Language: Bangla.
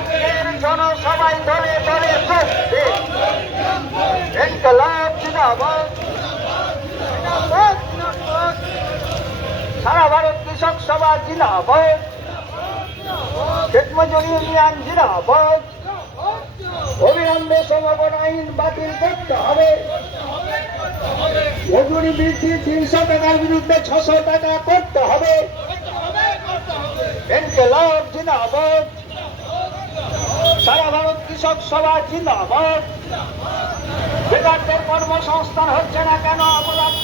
আজকের জনসভায় দলে দলে যোগ দিন। ইনকলাব জিন্দাবাদ। সারা ভারত কৃষক সভা জিন্দাবাদ। ক্ষেত মজুর ইউনিয়ন জিন্দাবাদ। অবিলম্বে সমবায় আইন বাতিল করতে হবে। মজুরি বৃদ্ধি 300 টাকার বিরুদ্ধে 600 টাকা করতে হবে। ইনকলাব জিন্দাবাদ। সারা ভারত কৃষক সভা জিন্দাবাদ। বেকারদের কর্মসংস্থান হচ্ছে না কেন? অপরাধ